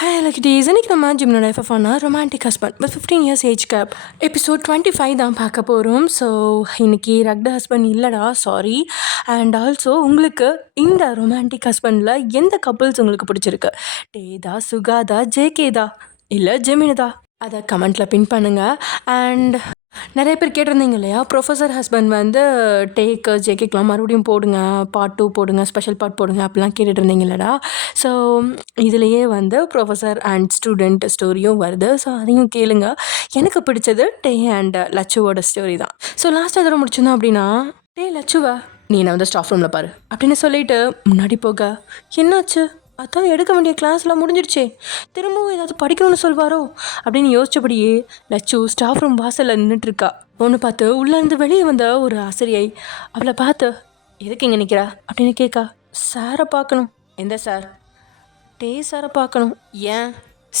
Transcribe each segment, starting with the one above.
Hi லக்கிட்டீஸ், இன்னைக்கு நம்ம ஜிம்னோட லைஃபான romantic husband with 15 years age gap episode 25 தான் பார்க்க போகிறோம். ஸோ இன்னைக்கு ரக்ட ஹஸ்பண்ட் இல்லைடா, சாரி. அண்ட் ஆல்சோ உங்களுக்கு இந்த ரொமான்டிக் ஹஸ்பண்டில் எந்த கப்புள்ஸ் உங்களுக்கு பிடிச்சிருக்கு? டேதா, சுகாதா, ஜேகேதா இல்லை ஜெமினிதா? அதை கமெண்ட்டில் பின் பண்ணுங்கள். அண்ட் நிறைய பேர் கேட்டிருந்தீங்க இல்லையா, ப்ரொஃபஸர் ஹஸ்பண்ட் வந்து டேக்கு ஜேகேக்கெலாம் மறுபடியும் போடுங்க, பார்ட் 2 போடுங்க, ஸ்பெஷல் பார்ட் போடுங்க அப்படிலாம் கேட்டுட்டு இருந்தீங்க இல்லைடா. ஸோ இதுலேயே வந்து ப்ரொஃபஸர் அண்ட் ஸ்டூடெண்ட் ஸ்டோரியும் வருது. ஸோ அதையும் கேளுங்க. எனக்கு பிடிச்சது டே அண்ட் லச்சுவோட ஸ்டோரி தான். ஸோ லாஸ்ட் எதோ முடிச்சிருந்தோம் அப்படின்னா, டே லச்சுவா நீ நான் வந்து ஸ்டாஃப் ரூமில் பாரு அப்படின்னு சொல்லிட்டு முன்னாடி போக, என்னாச்சு, அதான் எடுக்க வேண்டிய கிளாஸ்லாம் முடிஞ்சிடுச்சே, திரும்பவும் ஏதாவது படிக்கணும்னு சொல்வாரோ அப்படின்னு யோசிச்சபடியே லச்சு ஸ்டாஃப் ரூம் வாசலில் நின்றுட்டுருக்கா. ஒன்று பார்த்து உள்ளேருந்து வெளியே வந்த ஒரு ஆசிரியை அவளை பார்த்து, எதுக்கு இங்கே நிற்கிறா அப்படின்னு கேட்கா. சாரை பார்க்கணும். எந்த சார்? டே சாரை பார்க்கணும். ஏன்?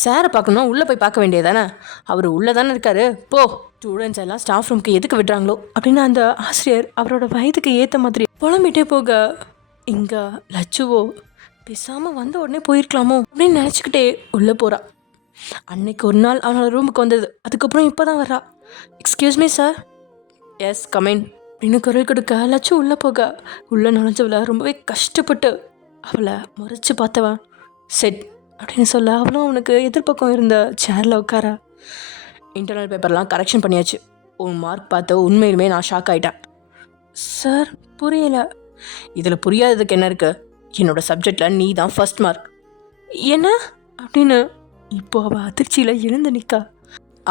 சாரை பார்க்கணும்னா உள்ளே போய் பார்க்க வேண்டியதானே, அவர் உள்ளே தானே இருக்காரு, போ. ஸ்டூடெண்ட்ஸ் எல்லாம் ஸ்டாஃப் ரூமுக்கு எதுக்கு விடுறாங்களோ அப்படின்னு அந்த ஆசிரியர் அவரோட வயதுக்கு ஏற்ற மாதிரி புலம்பிட்டே போக, இங்கே லச்சுவோ பேசாமல் வந்த உடனே போயிருக்கலாமோ அப்படின்னு நினச்சிக்கிட்டே உள்ளே போகிறா. அன்னைக்கு ஒரு நாள் அவனோட ரூமுக்கு வந்தது, அதுக்கப்புறம் இப்போ தான் வர்றா. Excuse me sir. Yes comment அப்படின்னு குரல் கொடுக்க லட்சு உள்ளே போக, உள்ளே நுழைஞ்சவளை ரொம்பவே கஷ்டப்பட்டு அவளை முறைச்சி பார்த்தவன் செட் அப்படின்னு சொல்ல, அவளும் அவனுக்கு எதிர்பக்கம் இருந்த சேரில் உட்கார. இன்டர்னல் பேப்பர்லாம் கரெக்ஷன் பண்ணியாச்சு, உன் மார்க் பார்த்து உண்மையிலுமே நான் ஷாக் ஆகிட்டேன். சார் புரியலை. இதில் புரியாததுக்கு என்ன இருக்குது, என்னோட சப்ஜெக்டில் நீ தான் ஃபர்ஸ்ட் மார்க். என்ன அப்படின்னு இப்போ அவள் அதிர்ச்சியில் எழுந்து நிற்கா.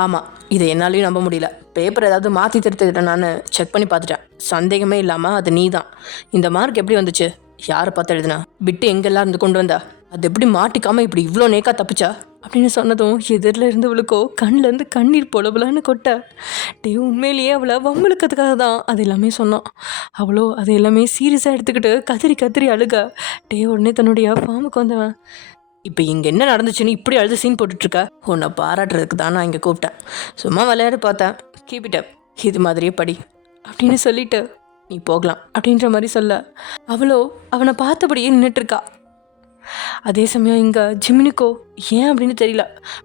ஆமாம், இதை என்னாலையும் நம்ப முடியல. பேப்பர் ஏதாவது மாற்றி திருத்துக்கிட்டேன், நான் செக் பண்ணி பார்த்துட்டேன், சந்தேகமே இல்லாமல் அது நீ தான். இந்த மார்க் எப்படி வந்துச்சு, யாரை பார்த்து எழுதுனா, விட்டு எங்கெல்லாம் இருந்து கொண்டு வந்தா, அது எப்படி மாட்டிக்காமல் இப்படி இவ்வளோ நேக்கா தப்பிச்சா அப்படின்னு சொன்னதும் எதிரில் இருந்தவளுக்கோ கண்ணிலேருந்து கண்ணீர் பொலபுலான்னு கொட்ட. டே உண்மையிலேயே அவளை வம்பளுக்கிறதுக்காக தான் அது எல்லாமே சொன்னான். அவளோ அது எல்லாமே சீரியஸாக எடுத்துக்கிட்டு கத்திரி கத்திரி அழுக. டே உடனே தன்னுடைய ஃபார்முக்கு வந்தவன், இப்போ இங்கே என்ன நடந்துச்சுன்னு இப்படி அழுது சீன் போட்டுட்ருக்க, உன்னை பாராட்டுறதுக்கு தான் நான் இங்கே கூப்பிட்டேன், சும்மா விளையாட பார்த்தேன், கீப்பிட்ட இது மாதிரியே படி அப்படின்னு சொல்லிட்டு நீ போகலாம் அப்படின்ற மாதிரி சொல்ல, அவளோ அவனை பார்த்தபடியே நின்றுட்டுருக்கா. அதே சமயம் இங்கே ஜிமினிக்கோ ஏன் அப்படின்னு தெரியல,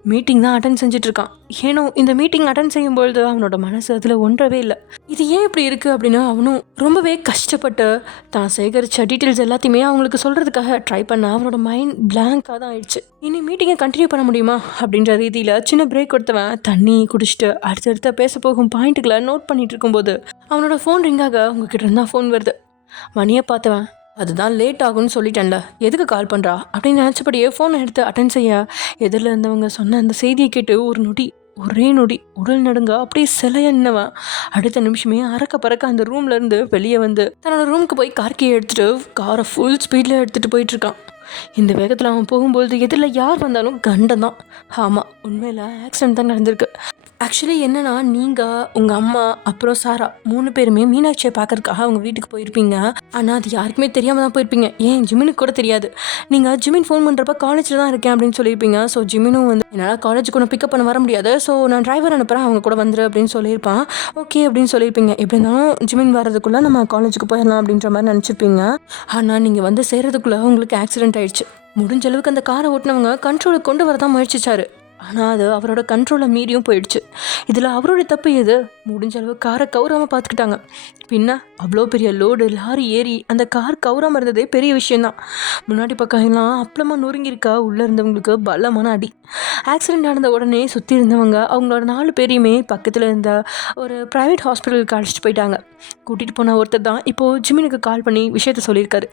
மீட்டிங் தான் அட்டன் செஞ்சிட்ருக்கான். ஏனோ இந்த மீட்டிங் அட்டன் செய்யும்பொழுது அவனோட மனசு அதில் ஒன்றவே இல்லை. இது ஏன் இப்படி இருக்குது அப்படின்னு அவனும் ரொம்பவே கஷ்டப்பட்டு தான் சேகரித்த டீட்டெயில்ஸ் எல்லாத்தையுமே அவங்களுக்கு சொல்கிறதுக்காக ட்ரை பண்ண அவனோட மைண்ட் பிளாங்காக தான் ஆயிடுச்சு. இனி மீட்டிங்கை கண்டினியூ பண்ண முடியுமா அப்படின்ற ரீதியில் சின்ன பிரேக் கொடுத்தவன் தண்ணி குடிச்சிட்டு அடுத்தடுத்த பேச போகும் பாயிண்ட்டுகளை நோட் பண்ணிட்டு இருக்கும்போது அவனோட ஃபோன் ரிங்காக உங்ககிட்ட இருந்தால் ஃபோன் வருது. மணியை பார்த்தவன், அதுதான் லேட் ஆகும்னு சொல்லிட்டேன்ல, எதுக்கு கால் பண்ணுறா அப்படின்னு நினச்சபடியே ஃபோனை எடுத்து அட்டன் செய்ய, எதிரில் இருந்தவங்க சொன்ன அந்த செய்தியை கேட்டு ஒரே நொடி உடல் நடுங்க அப்படியே சிலைய நின்னவன் அடுத்த நிமிஷமே அறக்க பறக்க அந்த ரூம்லேருந்து வெளியே வந்து தன்னோட ரூமுக்கு போய் கார்கியை எடுத்துகிட்டு காரை ஃபுல் ஸ்பீடில் எடுத்துகிட்டு போயிட்டுருக்கான். இந்த வேகத்தில் அவன் போகும்போது எதிரில் யார் வந்தாலும் கண்டம் தான். ஆமாம், உண்மையில் ஆக்சிடென்ட் தான் நடந்திருக்கு. ஆக்சுவலி என்னென்னா, நீங்கள் உங்கள் அம்மா அப்புறம் சாரா 3 பேருமே மீனாட்சியை பார்க்கறதுக்காக அவங்க வீட்டுக்கு போயிருப்பீங்க. ஆனால் அது யாருக்குமே தெரியாமல் தான் போயிருப்பீங்க. ஏன் ஜிமினுக்கு கூட தெரியாது. நீங்கள் ஜிமின் ஃபோன் பண்ணுறப்ப காலேஜில் தான் இருக்கேன் அப்படின்னு சொல்லியிருப்பீங்க. ஸோ ஜிமினும் வந்து என்னால் காலேஜுக்கு ஒன்று பிக்கப் பண்ண வர முடியாது, ஸோ நான் டிரைவர் அனுப்புகிறேன், அவங்க கூட வந்துரு அப்படின்னு சொல்லியிருப்பான். ஓகே அப்படின்னு சொல்லியிருப்பீங்க. எப்படி இருந்தாலும் ஜிமின் வர்றதுக்குள்ளே நம்ம காலேஜுக்கு போயிடலாம் அப்படின்ற மாதிரி நினச்சிருப்பீங்க. ஆனால் நீங்கள் வந்து சேர்றதுக்குள்ளே உங்களுக்கு ஆக்சிடென்ட் ஆகிடுச்சு. முடிஞ்ச அளவுக்கு அந்த காரை ஓட்டினவங்க கண்ட்ரோலுக்கு கொண்டு வர தான் முயற்சிச்சாரு. ஆனால் அது அவரோட கண்ட்ரோலை மீறியும் போயிடுச்சு. இதில் அவரோட தப்பு எது? முடிஞ்ச அளவு காரை கவுராமல் பார்த்துக்கிட்டாங்க. பின்ன அவ்வளோ பெரிய லோடு லாரி ஏறி அந்த கார் கவுராமல் இருந்ததே பெரிய விஷயந்தான். முன்னாடி பக்கம் எல்லாம் அப்பளமாக நொறுங்கியிருக்கா. உள்ளே இருந்தவங்களுக்கு பலமான அடி. ஆக்சிடென்ட் நடந்த உடனே சுற்றி இருந்தவங்க அவங்களோட 4 பேரையுமே பக்கத்தில் இருந்த ஒரு ப்ரைவேட் ஹாஸ்பிட்டலுக்கு அழைச்சிட்டு போயிட்டாங்க. கூட்டிகிட்டு போன ஒருத்தர் தான் இப்போது ஜிமினுக்கு கால் பண்ணி விஷயத்த சொல்லியிருக்காரு.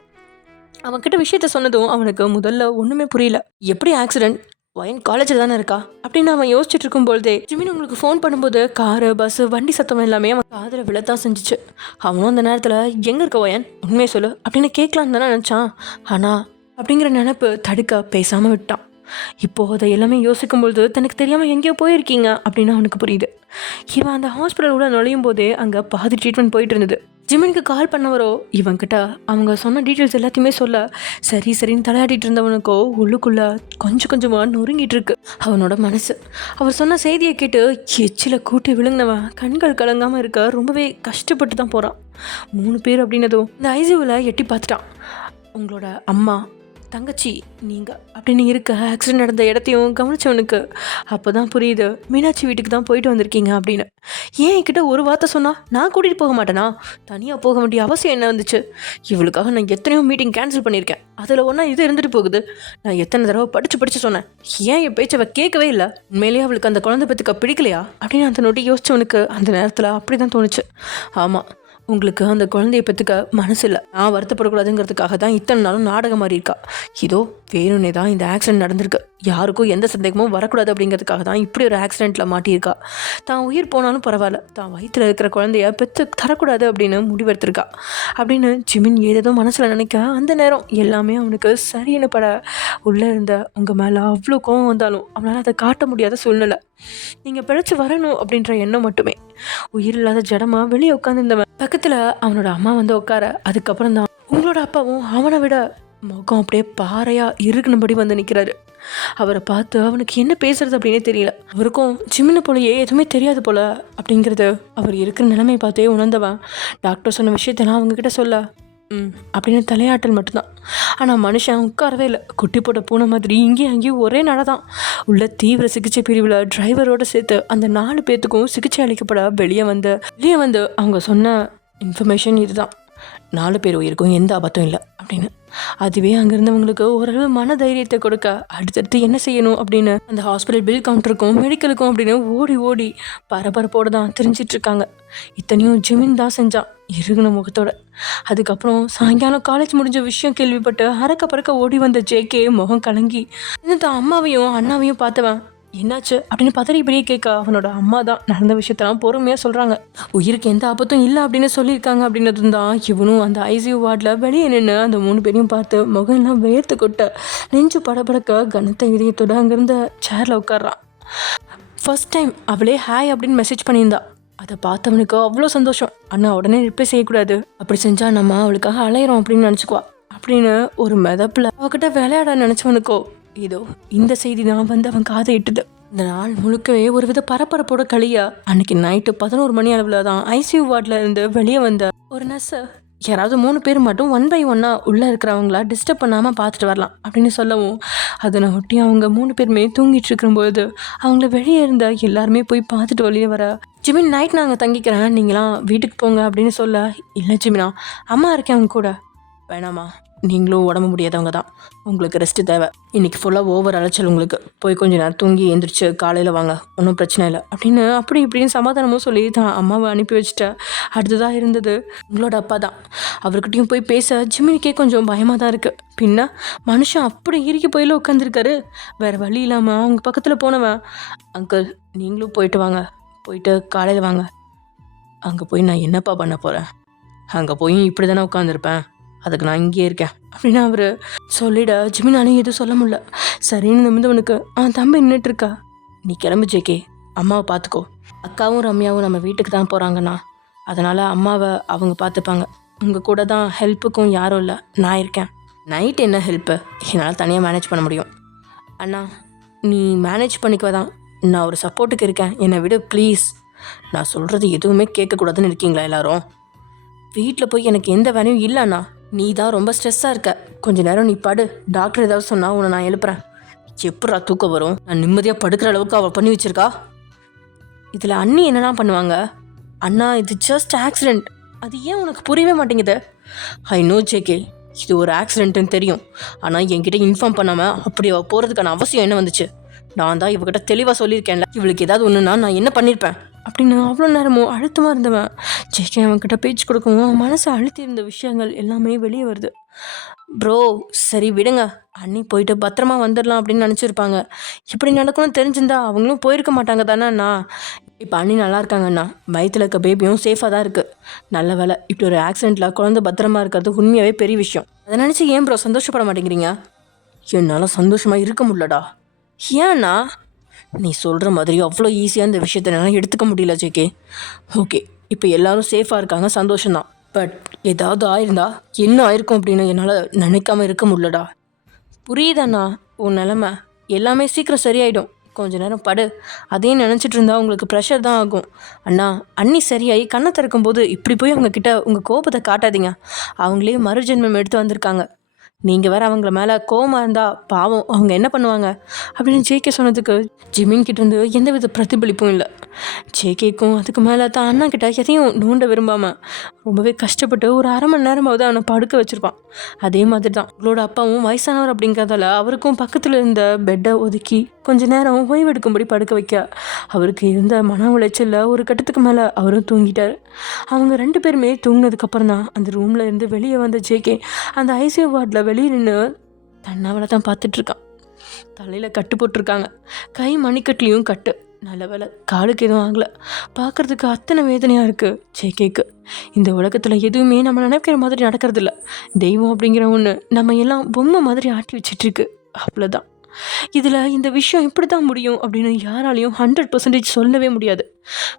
அவன்கிட்ட விஷயத்த சொன்னதும் அவனுக்கு முதல்ல ஒன்றுமே புரியல. எப்படி ஆக்சிடென்ட், வயன் காலேஜில் தானே இருக்கா அப்படின்னு அவன் யோசிச்சுட்டு இருக்கும்போதே ஜிமின் உங்களுக்கு ஃபோன் பண்ணும்போது காரு பஸ்ஸு வண்டி சத்தம் எல்லாமே அவன் காதில் விழத்தான் செஞ்சிச்சு. அவனும் அந்த நேரத்தில் எங்கே இருக்க வயன், உண்மையை சொல்லு அப்படின்னு கேட்கலான்னு தானே நினச்சான். ஆனால் அப்படிங்கிற நினப்பு தடுக்க பேசாமல் விட்டான். இப்போது அதை எல்லாமே யோசிக்கும்பொழுது தனக்கு தெரியாமல் எங்கேயோ போயிருக்கீங்க அப்படின்னு அவனுக்கு புரியுது. இவன் அந்த ஹாஸ்பிட்டல் உள்ள நுழையும் போதே அங்கே பாதி ட்ரீட்மெண்ட் போயிட்டு இருந்தது. ஜிமினுக்கு கால் பண்ணவரோ இவன்கிட்ட அவங்க சொன்ன டீட்டெயில்ஸ் எல்லாத்தையுமே சொல்ல, சரின்னு தலையாட்டிகிட்டு இருந்தவனுக்கோ உள்ளுக்குள்ளே கொஞ்சமாக நொறுங்கிட்டு இருக்கு அவனோட மனசு. அவர் சொன்ன செய்தியை கேட்டு எச்சில கூட்டி விழுங்கினவன் கண்கள் கலங்காமல் இருக்க ரொம்பவே கஷ்டப்பட்டு தான் போகிறான். 3 பேர் அப்படின்னதும் இந்த ஐசியூவில் எட்டி பார்த்துட்டான். உங்களோட அம்மா, தங்கச்சி நீங்கள் அப்படின்னு இருக்க ஆக்சிடென்ட் நடந்த இடத்தையும் கவனிச்சவனுக்கு அப்போ தான் புரியுது மீனாட்சி வீட்டுக்கு தான் போயிட்டு வந்திருக்கீங்க அப்படின்னு. ஏன் என்கிட்ட ஒரு வார்த்தை சொன்னால் நான் கூட்டிகிட்டு போக மாட்டேனா? தனியாக போக வேண்டிய அவசியம் என்ன வந்துச்சு? இவளுக்காக நான் எத்தனையோ மீட்டிங் கேன்சல் பண்ணியிருக்கேன். அதில் ஒன்றா இது இருந்துட்டு போகுது. நான் எத்தனை தடவை படித்து சொன்னேன். ஏன் என் பேச்சை அவள் கேட்கவே இல்லை? உண்மையிலேயே அவளுக்கு அந்த குழந்தை பத்துக்க பிடிக்கலையா அப்படின்னு அந்த நோட்டி யோசிச்சவனுக்கு அந்த நேரத்தில் அப்படி தான் தோணுச்சு. ஆமாம், உங்களுக்கு அந்த குழந்தைய பற்றுக்க மனசு இல்லை, நான் வருத்தப்படக்கூடாதுங்கிறதுக்காக தான் இத்தனை நாளும் நாடகம் மாதிரி இருக்கா. இதோ வேணும்னே தான் இந்த ஆக்சிடென்ட் நடந்திருக்கு. யாருக்கும் எந்த சந்தேகமும் வரக்கூடாது அப்படிங்கிறதுக்காக தான் இப்படி ஒரு ஆக்சிடெண்ட்டில் மாட்டியிருக்கா. தான் உயிர் போனாலும் பரவாயில்ல, தான் வயிற்றில் இருக்கிற குழந்தைய பெற்று தரக்கூடாது அப்படின்னு முடிவெடுத்திருக்கா அப்படின்னு ஜிமின் ஏதேதோ மனசில் நினைக்க அந்த நேரம் எல்லாமே அவனுக்கு சரின்னு பட. உள்ளே இருந்த உங்கள் மேலே அவ்வளோ கோவம் வந்தாலும் அவனால் அதை காட்ட முடியாத சூழ்நிலை. நீங்கள் பிழைச்சி வரணும் அப்படின்ற எண்ணம் மட்டுமே. உயிர் இல்லாத ஜடமா வெளியே உட்காந்துருந்தவன் பக்கத்தில் அவனோட அம்மா வந்து உட்கார. அதுக்கப்புறம் தான் உங்களோட அப்பாவும் அவனை விட முகம் அப்படியே பாறையாக இருக்குனபடி வந்து நிற்கிறாரு. அவரை பார்த்து அவனுக்கு என்ன பேசுறது அப்படின்னே தெரியல. அவருக்கும் ஜிம்மின போலயே எதுவுமே தெரியாது போல அப்படிங்கிறது அவர் இருக்கிற நிலைமையை பார்த்தே உணர்ந்தவன் டாக்டர் சொன்ன விஷயத்தெல்லாம் அவங்கக்கிட்ட சொல்ல அப்படின்னு தலையாட்டல் மட்டும்தான். ஆனால் மனுஷன் உட்காரவே இல்லை. குட்டி போட்ட பூனை மாதிரி இங்கேயும் அங்கேயும் ஒரே நடதான். உள்ள தீவிர சிகிச்சை பிரிவில் டிரைவரோடு சேர்த்து அந்த 4 பேர்த்துக்கும் சிகிச்சை அளிக்கப்பட வெளியே வந்து அவங்க சொன்ன இன்ஃபர்மேஷன் இதுதான்: 4 பேர் உயிருக்கும் எந்த ஆபத்தும் இல்லை அப்படின்னு. அதுவே அங்கேருந்தவங்களுக்கு ஓரளவு மன தைரியத்தை கொடுக்க அடுத்தடுத்து என்ன செய்யணும் அப்படின்னு அந்த ஹாஸ்பிட்டல் பில் கவுண்டருக்கும் மெடிக்கலுக்கும் அப்படின்னு ஓடி ஓடி பரபரப்போடு தான் தெரிஞ்சிட்ருக்காங்க. இத்தனையும் ஜிமின் தான் செஞ்சான் இருகுன முகத்தோட. அதுக்கப்புறம் சாயங்காலம் காலேஜ் முடிஞ்ச விஷயம் கேள்விப்பட்டு அறக்க பறக்க ஓடி வந்த ஜேகே முகம் கலங்கி இந்த அம்மாவையும் அண்ணாவையும் பார்த்தவன் என்னாச்சு அப்படின்னு பதறி இப்படியே கேட்க அவனோட அம்மா தான் நடந்த விஷயத்தெல்லாம் பொறுமையாக சொல்கிறாங்க. உயிருக்கு எந்த ஆபத்தும் இல்லை அப்படின்னு சொல்லியிருக்காங்க அப்படின்னதும் தான் இவனும் அந்த ஐசியூ வார்டில் வெளியே நின்று அந்த 3 பேரையும் பார்த்து முகம் எல்லாம் வேர்த்து கொட்ட நெஞ்சு படபடக்க கனத்த இதயத்தோட அங்கேருந்த சேரில் உட்கார்றான். ஃபர்ஸ்ட் டைம் அவளே ஹாய் அப்படின்னு மெசேஜ் பண்ணியிருந்தா. அதை பார்த்தவனுக்கு அவ்வளோ சந்தோஷம். அண்ணா உடனே ரிப்ளை செய்யக்கூடாது, அப்படி செஞ்சால் நம்ம அவளுக்காக அலையிறோம் அப்படின்னு நினச்சிக்குவா அப்படின்னு ஒரு மெதப்பில் அவகிட்ட விளையாட நினச்சவனுக்கோ இதோ இந்த செய்தி தான் வந்து அவன் காதை இட்டுது. இந்த நாள் முழுக்கவே ஒரு வித பரபரப்போட களியா அன்னைக்கு நைட்டு 11 மணி அளவில் தான் ஐசியூ வார்டில் இருந்து வெளியே வந்த ஒரு நர்ஸை யாராவது 3 பேர் மட்டும் 1 by 1 உள்ளே இருக்கிறவங்களா டிஸ்டர்ப் பண்ணாமல் பார்த்துட்டு வரலாம் அப்படின்னு சொல்லவும் அதனை ஒட்டி அவங்க 3 பேருமே தூங்கிட்டு இருக்கும்போது அவங்கள வெளியே இருந்த எல்லாருமே போய் பார்த்துட்டு வெளியே வர, ஜிமின் நைட் நாங்கள் தங்கிக்கிறேன், நீங்களாம் வீட்டுக்கு போங்க அப்படின்னு சொல்ல, இல்லை ஜிமினா அம்மா இருக்கேன் அவங்க கூட. வேணாமா, நீங்களும் உடம்பு முடியாதவங்க தான், உங்களுக்கு ரெஸ்ட்டு தேவை, இன்றைக்கி ஃபுல்லாக ஓவர் அலைச்சல், உங்களுக்கு போய் கொஞ்சம் நேரம் தூங்கி எழுந்திரிச்சு காலையில் வாங்க, ஒன்றும் பிரச்சனை இல்லை அப்படின்னு அப்படி இப்படின்னு சமாதானமும் சொல்லி தான் அம்மாவை அனுப்பி வச்சுட்டேன். அடுத்ததாக இருந்தது உங்களோட அப்பா தான். அவர்கிட்டையும் போய் பேச ஜிமினிக்கே கொஞ்சம் பயமாக தான் இருக்குது. பின்ன மனுஷன் அப்படி இறுக்கி போயில உட்காந்துருக்காரு. வேறு வழி இல்லாமல் அவங்க பக்கத்தில் போனவன், அங்கிள் நீங்களும் போயிட்டு வாங்க, போயிட்டு காலையில் வாங்க, அங்கே போய் நான் என்னப்பா பண்ண போகிறேன், அங்கே போய் இப்படி தானே உட்காந்துருப்பேன், அதுக்கு நான் இங்கேயே இருக்கேன் அப்படின்னு அவர் சொல்லிட ஜிமினாலையும் எதுவும் சொல்ல முடியல. சரின்னு நிமிந்தவனுக்கு தம்பி நின்றுட்டு இருக்கா. நீ கிளம்பு ஜேகே, அம்மாவை பார்த்துக்கோ, அக்காவும் ரம்யாவும் நம்ம வீட்டுக்கு தான் போகிறாங்கண்ணா, அதனால் அம்மாவை அவங்க பார்த்துப்பாங்க, உங்கள் கூட தான் ஹெல்ப்புக்கும் யாரும் இல்லை, நான் இருக்கேன். நைட் என்ன ஹெல்ப்பு, என்னால் தனியாக மேனேஜ் பண்ண முடியும். அண்ணா நீ மேனேஜ் பண்ணிக்குவ தான், நான் ஒரு சப்போர்ட்டுக்கு இருக்கேன், என்னை விட ப்ளீஸ். நான் சொல்கிறது எதுவுமே கேட்கக்கூடாதுன்னு இருக்கீங்களா எல்லாரும்? வீட்டில் போய் எனக்கு எந்த வேலையும் இல்லைண்ணா, நீ தான் ரொம்ப ஸ்ட்ரெஸ்ஸாக இருக்க, கொஞ்ச நேரம் நீ படு, டாக்டர் ஏதாவது சொன்னால் உன்னை நான் எழுப்புறேன். எப்படா தூக்கம் வரும், நான் நிம்மதியாக படுக்கிற அளவுக்கு அவள் பண்ணி வச்சிருக்கா. இதில் அண்ணி என்னென்னா பண்ணுவாங்க? அண்ணா இது ஜஸ்ட் ஆக்சிடெண்ட், அது ஏன் உனக்கு புரியவே மாட்டேங்குது? ஐ நோ ஜேகே, இது ஒரு ஆக்சிடென்ட்டுன்னு தெரியும், ஆனால் என்கிட்ட இன்ஃபார்ம் பண்ணாமல் அப்படி அவள் போகிறதுக்கான அவசியம் என்ன வந்துச்சு? நான் தான் இவகிட்ட தெளிவாக சொல்லியிருக்கேன்ல, இவளுக்கு ஏதாவது ஒன்றுனா நான் என்ன பண்ணியிருப்பேன் அப்படின்னு அவ்வளோ நேரமும் அழுத்தமாக இருந்தவன் ஜேகே அவன்கிட்ட பேச்சு கொடுக்கவும் அவன் மனசை அழுத்தி இருந்த விஷயங்கள் எல்லாமே வெளியே வருது. ப்ரோ சரி விடுங்க, அண்ணி போயிட்டு பத்திரமா வந்துடலாம் அப்படின்னு நினச்சிருப்பாங்க. இப்படி நடக்கணும்னு தெரிஞ்சிருந்தா அவங்களும் போயிருக்க மாட்டாங்க தானே அண்ணா. இப்போ அண்ணி நல்லா இருக்காங்கண்ணா, வயிற்றில் இருக்க பேபியும் சேஃபாக தான் இருக்குது. நல்ல வேலை, இப்படி ஒரு ஆக்சிடெண்ட்டில் குழந்தை பத்திரமா இருக்கிறது உண்மையாகவே பெரிய விஷயம். அதை நினச்சி ஏன் ப்ரோ சந்தோஷப்பட மாட்டேங்கிறீங்க? என்னால் சந்தோஷமாக இருக்க முடியலடா. ஏன்னா நீ சொல்கிற மாதிரி அவ்வளோ ஈஸியாக இந்த விஷயத்தை என்னால் எடுத்துக்க முடியல ஜேகே. ஓகே, இப்போ எல்லோரும் சேஃபாக இருக்காங்க, சந்தோஷம்தான். பட் ஏதாவது ஆயிருந்தா என்ன ஆயிருக்கும் அப்படின்னு என்னால் நினைக்காம இருக்க முடியலடா. புரியுதாண்ணா உன் நிலமை, எல்லாமே சீக்கிரம் சரியாயிடும், கொஞ்ச நேரம் படு. அதையும் நினச்சிட்டு இருந்தா உங்களுக்கு ப்ரெஷர் தான் ஆகும். அண்ணா அண்ணி சரியாகி கண்ணை திறக்கும்போது இப்படி போய் அவங்கக்கிட்ட உங்கள் கோபத்தை காட்டாதீங்க, அவங்களே மறுஜென்மம் எடுத்து வந்திருக்காங்க. நீங்கள் வேறு அவங்கள மேலே கோவமாக இருந்தால் பாவம் அவங்க என்ன பண்ணுவாங்க அப்படின்னு ஜேகே சொன்னதுக்கு ஜிமின் கிட்டேருந்து எந்தவித பிரதிபலிப்பும் இல்லை. ஜேகேக்கும் அதுக்கு மேலே தான் அண்ணா கிட்ட எதையும் நோண்ட விரும்பாமல் ரொம்பவே கஷ்டப்பட்டு ஒரு 1/2 மணி நேரமாவது அவனை படுக்க வச்சுருப்பான். அதே மாதிரி தான் அவளோட அப்பாவும் வயசானவர் அப்படிங்கிறதால அவருக்கும் பக்கத்தில் இருந்த பெட்டை ஒதுக்கி கொஞ்ச நேரம் ஓய்வெடுக்கும்படி படுக்க வைக்க அவருக்கு இருந்த மன உளைச்சலில் ஒரு கட்டத்துக்கு மேலே அவரும் தூங்கிட்டார். அவங்க 2 பேருமே தூங்கினதுக்கப்புறம் தான் அந்த ரூமில் இருந்து வெளியே வந்த ஜேகே அந்த ஐசியூ வார்டில் வெளியே நின்று தன்னாவளை தான் பார்த்துட்ருக்கான். தலையில் கட்டு போட்டிருக்காங்க, கை மணிக்கட்டுலேயும் கட்டு. நல்ல வேலை காலுக்கு எதுவும் ஆகலை. பார்க்குறதுக்கு அத்தனை வேதனையாக இருக்குது ஜேகேக்கு. இந்த உலகத்தில் எதுவுமே நம்ம நினைக்கிற மாதிரி நடக்கிறதில்ல. தெய்வம் அப்படிங்கிற ஒன்று நம்ம எல்லாம் பொம்மை மாதிரி ஆட்டி வச்சிட்ருக்கு, அவ்வளோதான். இதில் இந்த விஷயம் இப்படி தான் முடியும் அப்படின்னு யாராலையும் 100% சொல்லவே முடியாது.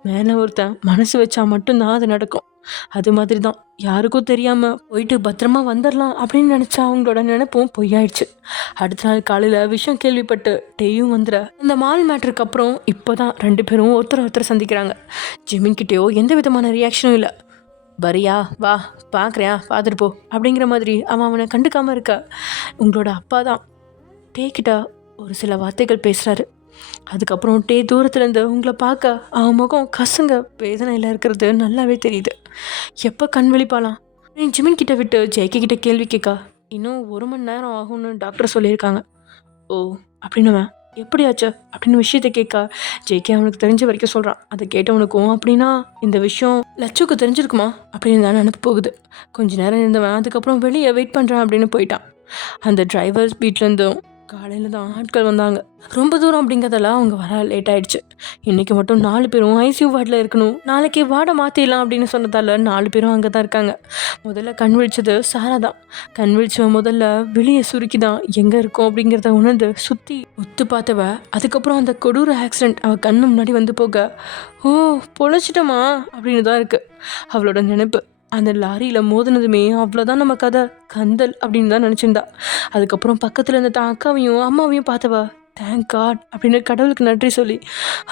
மேலே ஒருத்தன் மனசு வச்சா மட்டும்தான் அது நடக்கும். அது மாதிரி தான் யாருக்கும் தெரியாமல் போயிட்டு பத்திரமா வந்துடலாம் அப்படின்னு நினச்சா அவங்களோட நினைப்பும் பொய்யாயிடுச்சு. அடுத்த நாள் காலையில் விஷயம் கேள்விப்பட்டு டேயும் வந்துட அந்த மால் மேட்ருக்கு அப்புறம் இப்போ தான் 2 பேரும் ஒருத்தர் சந்திக்கிறாங்க. ஜிமின் கிட்டேயோ எந்த விதமான ரியாக்ஷனும் இல்லை. வரியா வா பார்க்குறியா பார்த்துட்டு போ அப்படிங்கிற மாதிரி அவனை கண்டுக்காமல் இருக்க உங்களோட அப்பா தான் டே கிட்ட ஒரு சில வார்த்தைகள் பேசுகிறாரு. அதுக்கப்புறம் டே தூரத்துலேருந்து உங்களை பார்க்க அவன் முகம் கசங்க வேதனையில் இருக்கிறது நல்லாவே தெரியுது. எப்போ கண் விழிப்பாலாம் ஜிமின் கிட்ட விட்டு ஜேகே கிட்ட கேள்வி கேட்கா. இன்னும் 1 மணி நேரம் ஆகும்னு டாக்டர் சொல்லியிருக்காங்க. ஓ அப்படின்னுவன் எப்படியாச்சு அப்படின்னு விஷயத்த கேட்க ஜேகே அவனுக்கு தெரிஞ்ச வரைக்கும் சொல்கிறான். அதை கேட்டவனுக்கும் அப்படின்னா இந்த விஷயம் லட்சுக்கு தெரிஞ்சிருக்குமா அப்படின்னு தான் நினப்பு போகுது. கொஞ்ச நேரம் இருந்தவன் அதுக்கப்புறம் வெளியே வெயிட் பண்ணுறான் அப்படின்னு போயிட்டான். அந்த டிரைவர் வீட்டிலேருந்தும் காலையில் தான் ஆட்கள் வந்தாங்க. ரொம்ப தூரம் அப்படிங்கிறதெல்லாம் அவங்க வர லேட் ஆகிடுச்சு. இன்றைக்கி மட்டும் 4 பேரும் ஐசியூ வார்டில் இருக்கணும், நாளைக்கு வார்டை மாற்றிடலாம் அப்படின்னு சொன்னதால் 4 பேரும் அங்கே தான் இருக்காங்க. முதல்ல கண் விழிச்சது சாரா தான். கண் விழிச்சவன் முதல்ல வெளியே சுருக்கி தான் எங்கே இருக்கும் அப்படிங்கிறத உணர்ந்து சுற்றி ஒத்து பார்த்தவ. அதுக்கப்புறம் அந்த கொடூர ஆக்சிடெண்ட் அவள் கண்ணு முன்னாடி வந்து போக ஓ பொழைச்சிட்டோமா அப்படின்னு தான் இருக்குது அவளோட நினைப்பு. அந்த லாரியில் மோதினதுமே அவ்வளோதான் நம்ம கதை கந்தல் அப்படின்னு தான் நினச்சிருந்தா. அதுக்கப்புறம் பக்கத்தில் இருந்த தான் அக்காவையும் அம்மாவையும் பார்த்தவா தேங்க் காட் அப்படின்னு கடவுளுக்கு நன்றி சொல்லி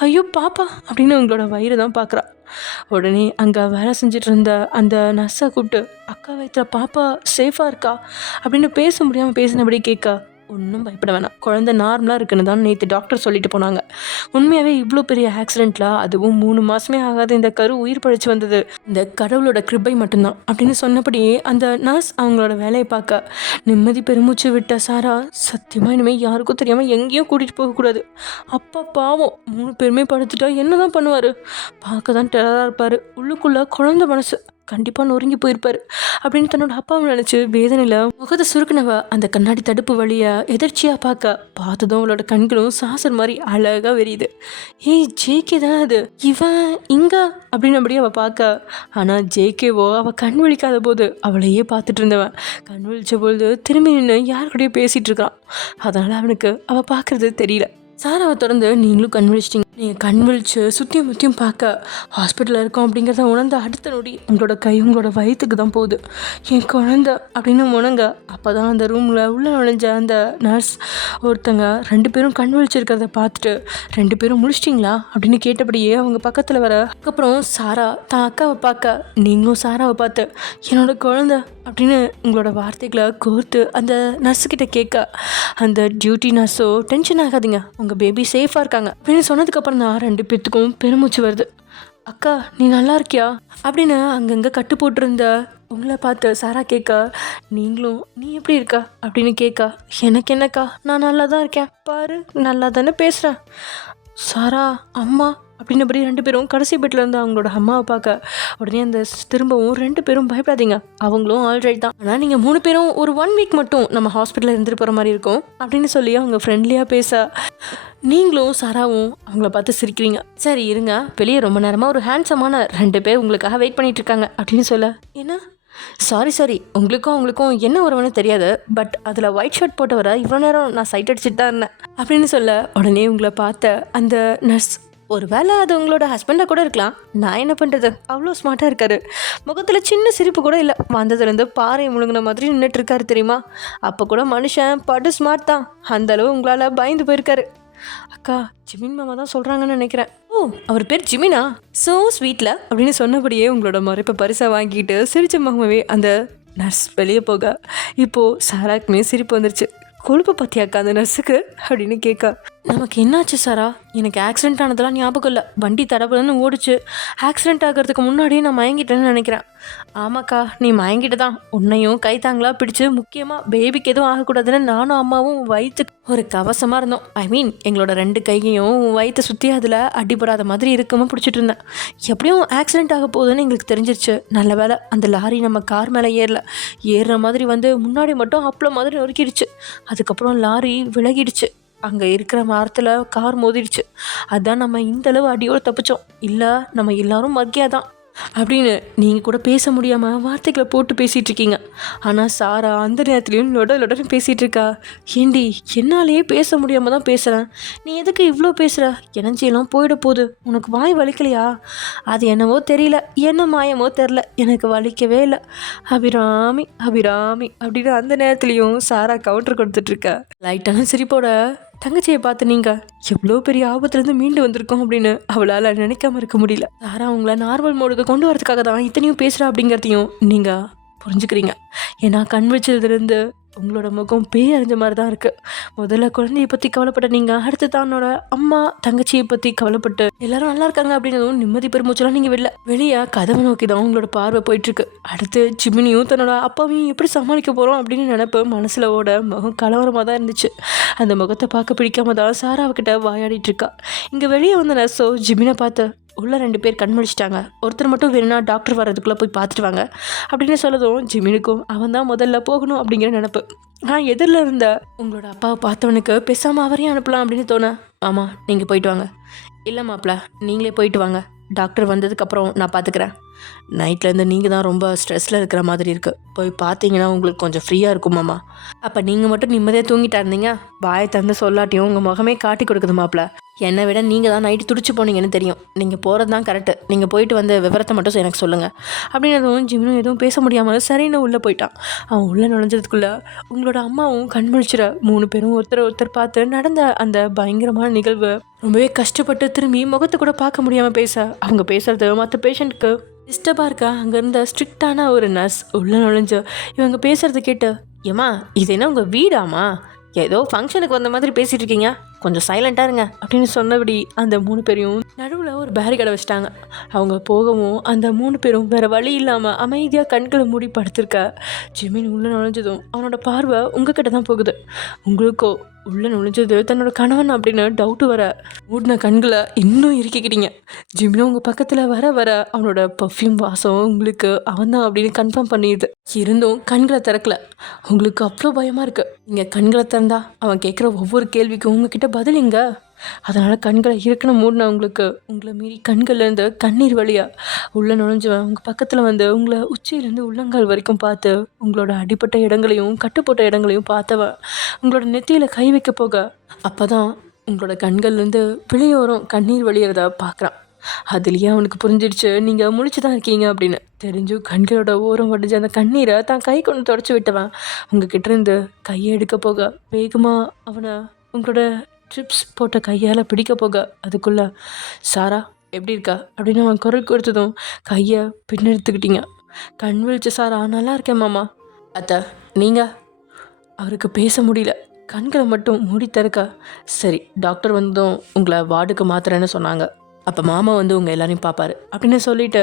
ஐயோ பாப்பா அப்படின்னு உங்களோட வயிறு தான் பார்க்குறா. உடனே அங்கே வேலை செஞ்சுட்டு இருந்த அந்த நர்ஸை கூப்பிட்டு அக்கா வயிற்றுல பாப்பா சேஃபாக இருக்கா அப்படின்னு பேச முடியாமல் பேசினபடி கேட்க ஒன்றும் பயப்பட வேணாம், குழந்தை நார்மலாக இருக்குன்னு தான் நேற்று டாக்டர் சொல்லிட்டு போனாங்க. உண்மையாகவே இவ்வளோ பெரிய ஆக்சிடெண்ட்டில் அதுவும் 3 மாதமே ஆகாத இந்த கரு உயிர் பழிச்சு வந்தது இந்த கடவுளோட கிருபை மட்டும்தான் அப்படின்னு சொன்னபடியே அந்த நர்ஸ் அவங்களோட வேலையை பார்க்க நிம்மதி பெருமூச்சு விட்ட சாரா சத்தியமாக இனிமேல் யாருக்கும் தெரியாமல் எங்கேயும் கூட்டிகிட்டு போகக்கூடாது. அப்பா பாவம் 3 பேருமே படுத்துட்டா என்ன தான் பண்ணுவார்? பார்க்க தான் டெரராக இருப்பார், உள்ளுக்குள்ளே குழந்தை மனசு கண்டிப்பாக நொறுங்கி போயிருப்பார் அப்படின்னு தன்னோட அப்பாவை நினச்சி வேதனையில் முகத்தை சுருக்கினவ அந்த கண்ணாடி தடுப்பு வழியை எதிர்ச்சியாக பார்த்ததும் அவளோட கண்களும் சாசர் மாதிரி அழகாக வெறியுது. ஏய் ஜேகே தானே அது, இவன் இங்கே அப்படின்னபடி அவள் பார்க்க. ஆனால் ஜேகேவோ அவள் கண் விழிக்காத போது அவளையே பார்த்துட்டு இருந்தவன் கண் விழிச்ச பொழுது திரும்பி நின்று யாருக்கூடய பேசிகிட்டு இருக்கான். அதனால் அவனுக்கு அவள் பார்க்குறது தெரியல. சாராவை தொடர்ந்து நீங்களும் கண் விழிச்சிட்டிங்க. நீங்கள் கண் விழிச்சு சுற்றியும் முற்றியும் பார்க்க ஹாஸ்பிட்டலில் இருக்கோம் அப்படிங்கிறத உணர்ந்த அடுத்த நொடி உங்களோட கை உங்களோட வயிற்றுக்கு தான் போகுது. என் குழந்தை அப்படின்னு முணங்க. அப்போ தான் அந்த ரூமில் உள்ளே நுழைஞ்ச அந்த நர்ஸ் ஒருத்தங்க 2 பேரும் கண் விழிச்சிருக்கிறத பார்த்துட்டு 2 பேரும் முழிச்சிட்டிங்களா அப்படின்னு கேட்டபடியே அவங்க பக்கத்தில் வர. அதுக்கப்புறம் சாரா தான் அக்காவை பார்க்க நீங்களும் சாராவை பார்த்து என்னோட குழந்தை அப்படின்னு உங்களோட வார்த்தைகளை கோர்த்து அந்த நர்ஸுக்கிட்ட கேட்க அந்த டியூட்டி நர்ஸோ டென்ஷன் ஆகாதீங்க, உங்கள் பேபி சேஃபாக இருக்காங்க அப்படின்னு சொன்னதுக்கப்புறம் தான் 2 பேர்த்துக்கும் பெருமூச்சு வருது. அக்கா நீ நல்லா இருக்கியா அப்படின்னு அங்கங்கே கட்டு போட்டிருந்த உங்களை பார்த்து சாரா கேட்க நீங்களும் நீ எப்படி இருக்கா அப்படின்னு கேட்க எனக்கு என்னக்கா நான் நல்லா தான் இருக்கேன், பாரு நல்லா தானே பேசுகிறேன். சாரா அம்மா அப்படின்னபடி 2 பேரும் கடைசி பெட்டில் இருந்து அவங்களோட அம்மாவை பார்க்க உடனே அந்த திரும்பவும் 2 பேரும் பயப்படாதீங்க, அவங்களும் ஆல்ரைட் தான், ஆனால் நீங்கள் 3 பேரும் ஒரு 1 வீக் மட்டும் நம்ம ஹாஸ்பிட்டலில் இருந்துட்டு போகிற மாதிரி இருக்கும் அப்படின்னு சொல்லி அவங்க ஃப்ரெண்ட்லியாக பேச நீங்களும் சாராவும் அவங்கள பார்த்து சிரிக்கிறீங்க. சரி இருங்க, வெளியே ரொம்ப நேரமாக ஒரு ஹேண்ட்ஸமான 2 பேர் உங்களுக்காக வெயிட் பண்ணிட்டு இருக்காங்க அப்படின்னு சொல்ல என்ன சாரி உங்களுக்கும் என்ன உறவுன்னு தெரியாது, பட் அதில் ஒயிட் ஷர்ட் போட்டவரை இவ்வளோ நேரம் நான் சைட் அடிச்சுட்டு தான் இருந்தேன் அப்படின்னு சொல்ல உடனே உங்களை பார்த்த அந்த நர்ஸ் ஒரு வேளை அது உங்களோட ஹஸ்பண்டாக கூட இருக்கலாம், நான் என்ன பண்ணுறது, அவ்வளோ ஸ்மார்ட்டாக இருக்காரு, முகத்தில் சின்ன சிரிப்பு கூட இல்லை, வந்ததுலேருந்து பாறை முழுங்கின மாதிரி நின்றுட்டு இருக்காரு தெரியுமா, அப்போ கூட மனுஷன் படு ஸ்மார்ட் தான், அந்தளவு உங்களால் பயந்து போயிருக்காரு. அக்கா ஜிமின் மாமா தான் சொல்கிறாங்கன்னு நினைக்கிறேன். ஓ அவர் பேர் ஜிமினா, ஸோ ஸ்வீட்டில் அப்படின்னு சொன்னபடியே உங்களோட மறைப்பை பரிசாக வாங்கிட்டு சிரிச்ச முகமாவே அந்த நர்ஸ் வெளியே போக இப்போது சாராக்குமே சிரிப்பு வந்துருச்சு. கொழுப்பு பற்றியாக்கா அந்த நர்ஸுக்கு அப்படின்னு கேட்க, நமக்கு என்னாச்சு சாரா? எனக்கு ஆக்சிடென்ட் ஆனதெல்லாம் ஞாபகம் இல்லை. வண்டி தடபுலன்னு ஓடிச்சு. ஆக்சிடென்ட் ஆகிறதுக்கு முன்னாடியே நான் மயங்கிட்டேன்னு நினைக்கிறேன். ஆமாக்கா, நீ மயங்கிட்டு தான். உன்னையும் கைத்தாங்களா பிடிச்சு, முக்கியமாக பேபிக்கு எதுவும் ஆகக்கூடாதுன்னு நானும் அம்மாவும் வயிற்றுக்கு ஒரு கவசமாக இருந்தோம். ஐ மீன் எங்களோட 2 கையையும் வயிற்றை சுற்றி அதில் அடிபடாத மாதிரி இருக்கமாக பிடிச்சிட்டு இருந்தேன். எப்படியும் ஆக்சிடென்ட் ஆக போகுதுன்னு எங்களுக்கு தெரிஞ்சிருச்சு. நல்ல வேலை அந்த லாரி நம்ம கார் மேலே ஏறுற மாதிரி வந்து முன்னாடி மட்டும் அப்பள மாதிரி நொறுக்கிடுச்சு. அதுக்கப்புறம் லாரி விலகிடுச்சு. அங்கே இருக்கிற மரத்தில் கார் மோதிடுச்சு. அதான் நம்ம இந்தளவு அடியோடு தப்பிச்சோம். இல்லை நம்ம எல்லாரும் மக்கியாதான் அப்படின்னு நீங்கள் கூட பேச முடியாமல் வார்த்தைகளை போட்டு பேசிகிட்டு இருக்கீங்க. ஆனால் சாரா அந்த நேரத்துலையும் லொடன்னு பேசிகிட்டு இருக்கா. ஏண்டி, என்னாலேயே பேச முடியாமல் தான் பேசுகிறேன். நீ எதுக்கு இவ்வளோ பேசுகிற? எனர்ஜியெல்லாம் போயிட போகுது. உனக்கு வாய் வலிக்கலையா? அது என்னவோ தெரியல, என்ன மாயமோ தெரில, எனக்கு வலிக்கவே இல்லை. அபிராமி அபிராமி அப்படின்னு அந்த நேரத்துலையும் சாரா கவுண்டர் கொடுத்துட்ருக்கா. லைட்டான சிரிப்போட தங்கச்சியை பார்த்து நீங்கள் எவ்வளோ பெரிய ஆபத்துலேருந்து மீண்டு வந்திருக்கோம் அப்படின்னு அவளால் நினைக்காம இருக்க முடியல. சாரா அவங்கள நார்மல் மோடுக்கு கொண்டு வரதுக்காக தான் இத்தனையும் பேசுகிறா அப்படிங்கிறதையும் நீங்கள் புரிஞ்சுக்கிறீங்க. ஏன்னா கண் வச்சதுலேருந்து உங்களோட முகம் பேய் அறிஞ்ச மாதிரி தான் இருக்குது. முதல்ல குழந்தையை பற்றி கவலைப்பட்ட நீங்கள் அடுத்து தன்னோட அம்மா தங்கச்சியை பற்றி கவலைப்பட்டு எல்லாரும் நல்லா இருக்காங்க அப்படின்னதும் நிம்மதி பெருமூச்செல்லாம் நீங்கள் வெளியே கதவை நோக்கி தான் உங்களோட பார்வை போயிட்டுருக்கு. அடுத்து ஜிமினியும் தன்னோட அப்பாவையும் எப்படி சமாளிக்க போகிறோம் அப்படின்னு நினைப்பு மனசில் முகம் கலவரமாக தான் இருந்துச்சு. அந்த முகத்தை பார்க்க பிடிக்காம தான் சாராவுக்கிட்ட வாயாடிட்டு இருக்கா. இங்கே வெளியே வந்த நர்ஸோ ஜிமினை பார்த்து, உள்ள 2 பேர் கண் முடிச்சிட்டாங்க, ஒருத்தர் மட்டும் வேணும்னா டாக்டர் வர்றதுக்குள்ளே போய் பார்த்துட்டு வாங்க அப்படின்னு சொல்லதும் ஜிமினுக்கும் அவன் தான் முதல்ல போகணும் அப்படிங்கிற நினப்பு. எதிரில் இருந்த உங்களோட அப்பாவை பார்த்தவனுக்கு பேசாமல் அவரையும் அனுப்பலாம் அப்படின்னு தோண, ஆமாம் நீங்கள் போயிட்டு வாங்க. இல்லை மாப்பிள்ள, நீங்களே போயிட்டு வாங்க, டாக்டர் வந்ததுக்கப்புறம் நான் பார்த்துக்கிறேன். நைட்லேருந்து நீங்கள் தான் ரொம்ப ஸ்ட்ரெஸ்ஸில் இருக்கிற மாதிரி இருக்குது. போய் பார்த்தீங்கன்னா உங்களுக்கு கொஞ்சம் ஃப்ரீயாக இருக்குமாம்மா. அப்போ நீங்கள் மட்டும் நிம்மதியாக தூங்கிட்டா இருந்தீங்க, வாயை தந்து சொல்லாட்டியும் உங்கள் முகமே காட்டி கொடுக்குது மாப்பிள்ள. என்னை விட நீங்கள் தான் நைட்டு துடிச்சு போனீங்கன்னு தெரியும். நீங்கள் போகிறது தான் கரெக்டு. நீங்கள் போயிட்டு வந்த விவரத்தை மட்டும் எனக்கு சொல்லுங்கள் அப்படின்னதும் ஜிமினும் எதுவும் பேச முடியாமல் சரின்னு உள்ளே போயிட்டான். அவன் உள்ளே நுழைஞ்சதுக்குள்ளே உங்களோட அம்மாவும் கண்முழிச்சிட 3 பேரும் ஒருத்தர் பார்த்து நடந்த அந்த பயங்கரமான நிகழ்வு ரொம்பவே கஷ்டப்பட்டு திரும்பி முகத்தை கூட பார்க்க முடியாமல் பேச, அவங்க பேசுறது மற்ற பேஷண்ட்க்கு டிஸ்டர்பாக இருக்கா. அங்கே இருந்த ஸ்ட்ரிக்டான ஒரு நர்ஸ் உள்ளே நுழைஞ்சு இவங்க பேசுகிறத கேட்டு, ஏம்மா இது என்ன உங்கள் வீடாமா? ஏதோ ஃபங்க்ஷனுக்கு வந்த மாதிரி பேசிகிட்டு இருக்கீங்க, கொஞ்சம் சைலண்ட்டாக இருங்க அப்படின்னு சொன்னபடி அந்த 3 பேரையும் நடுவில் ஒரு பேரிகேடை வச்சிட்டாங்க. அவங்க போகவும் அந்த 3 பேரும் வேறு வழி இல்லாமல் அமைதியாக கண்களை மூடி படுத்திருக்க. ஜிமின் உள்ளே நுழைஞ்சதும் அவனோட பார்வை உங்ககிட்ட தான் போகுது. உங்களுக்கோ உள்ளே நுழைஞ்சது தன்னோட கணவன் அப்படின்னு டவுட்டு வர மூடின கண்களை இன்னும் இறுக்கிக்கிட்டீங்க. ஜிமினும் உங்கள் பக்கத்தில் வர அவனோட பர்ஃப்யூம் வாசம் உங்களுக்கு அவன் தான் அப்படின்னு கன்ஃபார்ம் பண்ணிடுது. இருந்தும் கண்களை திறக்கல. உங்களுக்கு அவ்வளோ பயமாக இருக்குது. நீங்கள் கண்களை திறந்தா அவன் கேட்குற ஒவ்வொரு கேள்விக்கும் உங்ககிட்ட பதில் எங்க? அதனால் கண்களை இருக்கணும் மூடின உங்களை மீறி கண்கள்லேருந்து கண்ணீர் வழியா உள்ளே நுழைஞ்சவன் உங்கள் பக்கத்தில் வந்து உங்களை உச்சியிலேருந்து உள்ளங்கால் வரைக்கும் பார்த்து உங்களோட அடிப்பட்ட இடங்களையும் கட்டுப்பட்ட இடங்களையும் பார்த்தவன் உங்களோட நெத்தியில் கை வைக்க போக, அப்போ தான் உங்களோட கண்கள்லேருந்து வெளியோரம் கண்ணீர் வழியிறத பார்க்குறான். அதுலேயே அவனுக்கு புரிஞ்சிடுச்சு நீங்கள் முழிச்சு தான் இருக்கீங்க அப்படின்னு. தெரிஞ்சும் கண்களோட ஓரம் வடிஞ்ச அந்த கண்ணீரை தான் கை கொண்டு தொடச்சி விட்டவன் உங்ககிட்ட இருந்து கையை எடுக்க போக, வேகமாக அவனை உங்களோட ட்ரிப்ஸ் போட்ட கையால் பிடிக்க போக, அதுக்குள்ளே சாரா எப்படி இருக்கா அப்படின்னு அவன் குரல் கொடுத்ததும் கையை பின்னெடுத்துக்கிட்டீங்க. கண் விழிச்ச சாரா, நல்லா இருக்கேன் மாமா. அத்தை நீங்கள்? அவருக்கு பேச முடியல, கண்களை மட்டும் மூடி திறக்க. சரி, டாக்டர் வந்ததும் உங்களை வார்டுக்கு மாத்திரன்னு சொன்னாங்க, அப்போ மாமா வந்து உங்கள் எல்லாரையும் பார்ப்பாரு அப்படின்னு சொல்லிட்டு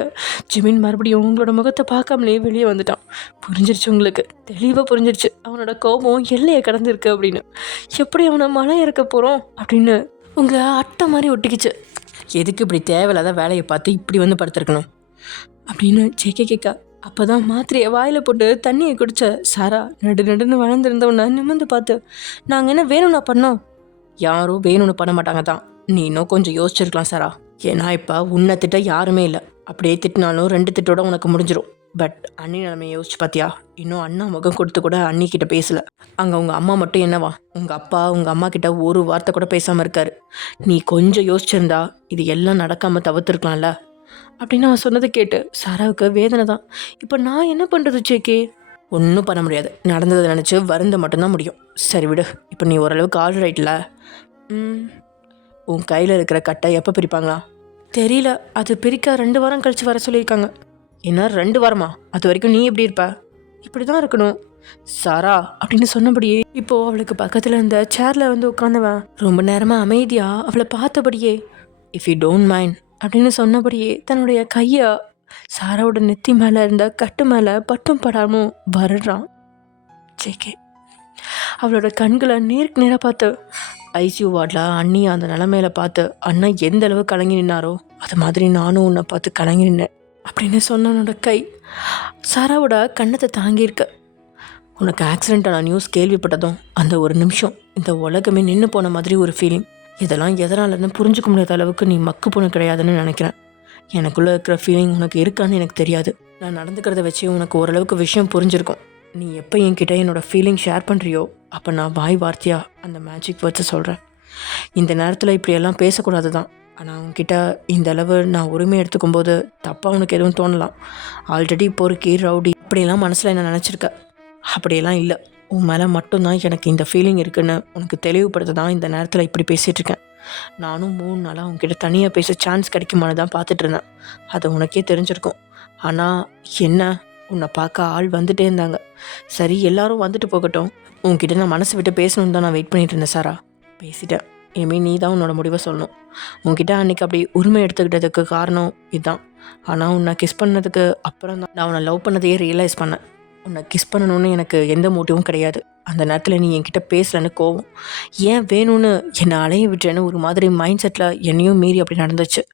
ஜிமின் மறுபடியும் உங்களோட முகத்தை பார்க்காமலே வெளியே வந்துட்டான். புரிஞ்சிருச்சு, உங்களுக்கு தெளிவாக புரிஞ்சிருச்சு அவனோட கோபம் எல்லையை கடந்திருக்கு அப்படின்னு. எப்படி அவனை மலை இறக்க போகிறோம் அப்படின்னு உங்களை அட்டை மாதிரி ஒட்டிக்கிச்சு. எதுக்கு இப்படி தேவையில்லாத வேலையை பார்த்து இப்படி வந்து படுத்திருக்கணும் அப்படின்னு கேட்க அப்போ தான் மாத்திரையை வாயில் போட்டு தண்ணியை குடித்த சாரா நடுன்னு வளர்ந்துருந்தவனை நிமிர்ந்து பார்த்து, நாங்கள் என்ன வேணும்னா பண்ணோம்? யாரும் வேணும்னு பண்ண மாட்டாங்க தான். நீ இன்னும் கொஞ்சம் யோசிச்சிருக்கலாம் சாரா. ஏன்னா இப்போ உன்னை திட்ட யாருமே இல்லை. அப்படியே திட்டினாலும் 2 திட்டோட உனக்கு முடிஞ்சிடும். பட் அண்ணி நிலைமையை யோசிச்சு பார்த்தியா? இன்னும் அண்ணா முகம் கொடுத்து கூட அண்ணி கிட்ட பேசலை. அங்கே உங்கள் அம்மா மட்டும் என்னவா, உங்கள் அப்பா உங்கள் அம்மா கிட்ட ஒரு வார்த்தை கூட பேசாமல் இருக்காரு. நீ கொஞ்சம் யோசிச்சிருந்தா இது எல்லாம் நடக்காமல் தவிர்த்துருக்கலாம்ல அப்படின்னு அவன் சொன்னதை கேட்டு சாராவுக்கு வேதனை தான். இப்போ நான் என்ன பண்ணுறது சேக்கே? ஒன்றும் பண்ண முடியாது. நடந்ததை நினச்சி வருந்த மட்டும்தான் முடியும். சரி விடு, இப்போ நீ ஓரளவுக்கு ஆர்டர் ஆயிட்டல. உன் கையில் இருக்கிற கட்டை எப்போ பிரிப்பாங்களா? தெரியல, அது பிரிக்க 2 வாரம் கழித்து வர சொல்லியிருக்காங்க. என்ன 2 வாரமா? அது வரைக்கும் நீ எப்படி இருப்ப? இப்படி தான் இருக்கணும் சாரா அப்படின்னு சொன்னபடியே இப்போ அவளுக்கு பக்கத்தில் இருந்த சேரில் வந்து உட்காந்தவன் ரொம்ப நேரமாக அமைதியாக அவளை பார்த்தபடியே இஃப் யூ டோன்ட் மைண்ட் அப்படின்னு சொன்னபடியே தன்னுடைய கையை சாராவோட நெத்தி மேலே இருந்த கட்டு மேலே பட்டும் படாமல் வருடுறான் ஜேகே. அவளோட கண்களை நேருக்கு நேராக பார்த்து ஐசியூ வார்டில் அண்ணி அந்த நிலமையில பார்த்து அண்ணா எந்த அளவு கலங்கி நின்னாரோ அது மாதிரி நானும் உன்னை பார்த்து கலங்கி நின்னேன் அப்படின்னு சொன்னனோட கை சாராவோட கண்ணத்தை தாங்கியிருக்க. உனக்கு ஆக்சிடென்ட்டான நியூஸ் கேள்விப்பட்டதும் அந்த ஒரு நிமிஷம் இந்த உலகமே நின்று போன மாதிரி ஒரு ஃபீலிங். இதெல்லாம் எதனாலன்னு புரிஞ்சுக்க முடியாத அளவுக்கு நீ மக்கு பொண்ணு கிடையாதுன்னு நினைக்கிறேன். எனக்குள்ளே இருக்கிற ஃபீலிங் உனக்கு இருக்கான்னு எனக்கு தெரியாது. நான் நடந்துக்கிறத வச்சு உனக்கு ஓரளவுக்கு விஷயம் புரிஞ்சிருக்கும். நீ எப்போ என்கிட்ட என்னோடய ஃபீலிங் ஷேர் பண்ணுறியோ அப்போ நான் வாய் வார்த்தையாக அந்த மேஜிக் வேர்ட்ஸை சொல்கிறேன். இந்த நேரத்தில் இப்படியெல்லாம் பேசக்கூடாது தான். ஆனால் உன்கிட்ட இந்த அளவு நான் உரிமை எடுத்துக்கும் போது தப்பாக உனக்கு எதுவும் தோணலாம். ஆல்ரெடி பொறுக்கி ரவுடி இப்படியெல்லாம் மனசில் என்ன நினச்சிருக்க. அப்படியெல்லாம் இல்லை. உன் மேலே மட்டும்தான் எனக்கு இந்த ஃபீலிங் இருக்குன்னு உனக்கு தெளிவுபடுத்த தான் இந்த நேரத்தில் இப்படி பேசிகிட்ருக்கேன். நானும் 3 நாளாக உன்கிட்ட தனியாக பேச சான்ஸ் கிடைக்குமான்னு தான் பார்த்துட்டு இருந்தேன். அது உனக்கே தெரிஞ்சிருக்கும். ஆனால் என்ன உன்னை பார்க்க ஆள் வந்துட்டே இருந்தாங்க. சரி எல்லாரும் வந்துட்டு போகட்டும், உன்கிட்ட நான் மனசு விட்டு பேசணுன்னு தான் நான் வெயிட் பண்ணிட்டு இருந்தேன் சாரா. பேசிட்டேன். இனிமேல் நீ தான் உன்னோட முடிவை சொல்லணும். உன்கிட்ட அன்றைக்கி அப்படி உரிமை எடுத்துக்கிட்டதுக்கு காரணம் இதுதான். ஆனால் உன்னை கிஸ் பண்ணதுக்கு அப்புறம் தான் நான் உன்னை லவ் பண்ணதையே ரியலைஸ் பண்ணேன். உன்னை கிஸ் பண்ணணும்னு எனக்கு எந்த மோட்டிவும் கிடையாது. அந்த நேரத்தில் நீ என்கிட்ட பேசலன்னு கோவம், ஏன் வேணும்னு என்னை அலைய விட்டுறேன்னு ஒரு மாதிரி மைண்ட் செட்டில் என்னையும் மீறி அப்படி நடந்துச்சு.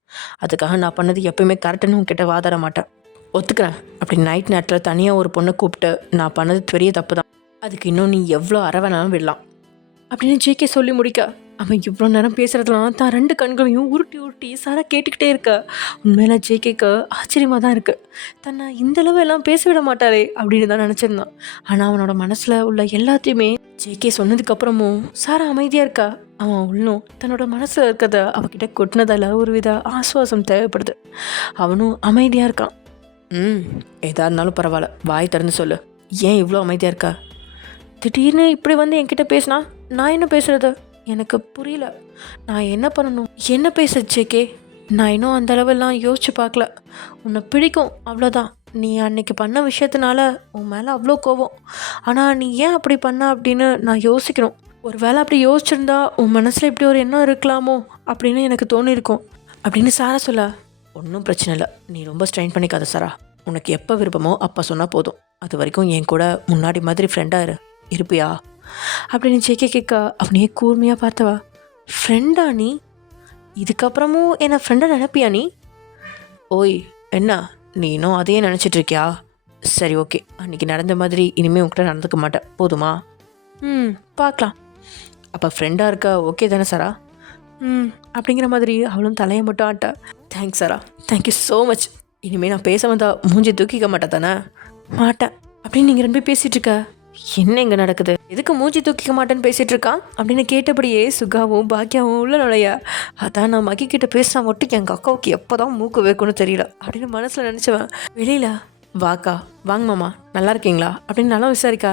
அதுக்காக நான் பண்ணது எப்பயுமே கரெக்டுன்னு உன்கிட்ட வாதாட மாட்டேன், ஒத்துக்கிறேன். அப்படி நைட் நேரத்தில் தனியாக ஒரு பொண்ணை கூப்பிட்டு நான் பண்ணது பெரிய தப்பு தான். அதுக்கு இன்னும் நீ எவ்வளோ அரை வேணாலும் விடலாம் அப்படின்னு ஜேகே சொல்லி முடிக்க, அவன் இவ்வளோ நேரம் பேசுகிறதுலாம் தான் 2 கண்களையும் உருட்டி உருட்டி சாரா கேட்டுக்கிட்டே இருக்க. உண்மையில ஜேகேக்கு ஆச்சரியமாக தான் இருக்குது. தன்னை இந்தளவு எல்லாம் பேச விட மாட்டாரே அப்படின்னு தான் நினச்சிருந்தான். ஆனால் அவனோட மனசில் உள்ள எல்லாத்தையுமே ஜேகே சொன்னதுக்கப்புறமும் சாரா அமைதியாக இருக்கா. அவன் உள்ளும் தன்னோட மனசில் இருக்கிறத அவகிட்ட கொட்டினதால் ஒரு வித ஆசுவாசம் தேவைப்படுது. அவனும் அமைதியாக இருக்கான். எதா இருந்தாலும் பரவாயில்ல, வாய் திறந்து சொல்லு. ஏன் இவ்வளோ அமைதியாக இருக்கா? திடீர்னு இப்படி வந்து என்கிட்ட பேசினா நான் என்ன பேசுறது எனக்கு புரியல. நான் என்ன பண்ணணும், என்ன பேச ஜேகே? நான் இன்னும் அந்த அளவெல்லாம் யோசிச்சு பார்க்கல. உன்னை பிடிக்கும் அவ்வளோதான். நீ அன்னைக்கு பண்ண விஷயத்தினால உன் மேலே அவ்வளோ கோவம். ஆனால் நீ ஏன் அப்படி பண்ண அப்படின்னு நான் யோசிக்கணும். ஒரு வேளை அப்படி யோசிச்சிருந்தா உன் மனசில் இப்படி ஒரு எண்ணம் இருக்கலாமோ அப்படின்னு எனக்கு தோணியிருக்கும் அப்படின்னு சாரா சொல்ல. ஒன்றும் பிரச்சனை இல்லை, நீ ரொம்ப ஸ்ட்ரெயின் பண்ணிக்காத சாரா. உனக்கு எப்போ விருப்பமோ அப்போ சொன்னால் போதும். அது வரைக்கும் என் கூட முன்னாடி மாதிரி ஃப்ரெண்டாக இருப்பியா அப்படின்னு ஜேகே கேட்க, அவனையே கூர்மையாக பார்த்தவா. ஃப்ரெண்டா நீ? இதுக்கப்புறமும் என்னை ஃப்ரெண்டாக நினைப்பியா நீ? ஓய் என்ன நீ இன்னும் அதையே நினச்சிட்ருக்கியா? சரி ஓகே, அன்றைக்கி நடந்த மாதிரி இனிமேல் உங்கள்கிட்ட நடந்துக்க மாட்டேன், போதுமா? பார்க்கலாம். அப்போ ஃப்ரெண்டாக இருக்க ஓகே தானே சாரா? அப்படிங்கிற மாதிரி அவளும் தலையை மட்டும் ஆட்டா. தேங்க்ஸ் சாரா, தேங்க்யூ ஸோ மச். இனிமேல் நான் பேச வந்தால் மூஞ்சி தூக்கிக்க மாட்டேன் தானே? மாட்டேன் அப்படின்னு நீங்கள் 2 பேர் பேசிகிட்டு இருக்க. என்ன இங்கே நடக்குது? எதுக்கு மூஞ்சி தூக்கிக்க மாட்டேன்னு பேசிகிட்டு இருக்கான் அப்படின்னு கேட்டபடியே சுகாவும் பாக்கியாவும் உள்ள நுழைய. அதான் நான் மகி கிட்ட பேசினா மட்டும் எங்கள் அக்காவுக்கு எப்போ தான் மூக்கு வைக்கணும்னு தெரியல அப்படின்னு மனசில் நினச்சவன் வெளியில வாக்கா வாங்க மாமா நல்லா இருக்கீங்களா அப்படின்னு நல்லா விசாரிக்கா.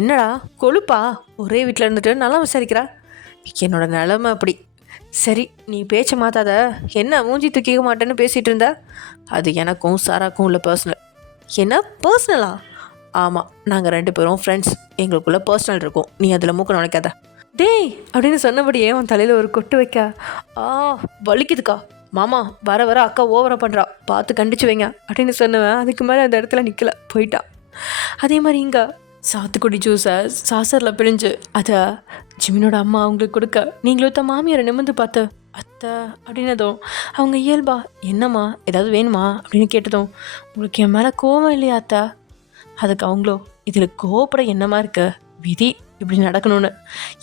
என்னடா கொழுப்பா, ஒரே வீட்டில் இருந்துட்டு நல்லா விசாரிக்கிறா. என்னோட நிலமை அப்படி. சரி நீ பேச்ச மாத்தாத. என்ன மூஞ்சி தூக்கிக்க மாட்டேன்னு பேசிகிட்டு இருந்த? அது எனக்கும் சாராக்கும் உள்ள பர்சனல். என்ன பர்சனலா? ஆமாம், நாங்கள் 2 பேரும் ஃப்ரெண்ட்ஸ், எங்களுக்குள்ளே பர்சனல் இருக்கும், நீ அதில் மூக்க நுழைக்காத. டேய் அப்படின்னு சொன்னபடியே அவன் தலையில் ஒரு கொட்டு வைக்க. வலிக்குதுக்கா மாமா, வர வர அக்கா ஓவராக பண்ணுறா, பார்த்து கண்டிச்சு வைங்க அப்படின்னு சொன்னவன் அதுக்கு மேலே அந்த இடத்துல நிற்கல, போயிட்டான். அதே மாதிரி இங்கே சாத்துக்குடி ஜூஸை சாசரில் பிழிஞ்சு அதை ஜிமினோட அம்மா அவங்களுக்கு கொடுக்க, நீங்களும் தான் மாமியாரை நிமிர்ந்து பார்த்து அத்தை அப்படின்னதும் அவங்க இயல்பா என்னம்மா ஏதாவது வேணுமா அப்படின்னு கேட்டதும், உங்களுக்கு என் மேலே கோவம் இல்லையா அத்தை? அதுக்கு அவங்களோ, இதில் கோவப்பட என்னமா இருக்கு, விதி இப்படி நடக்கணும்னு.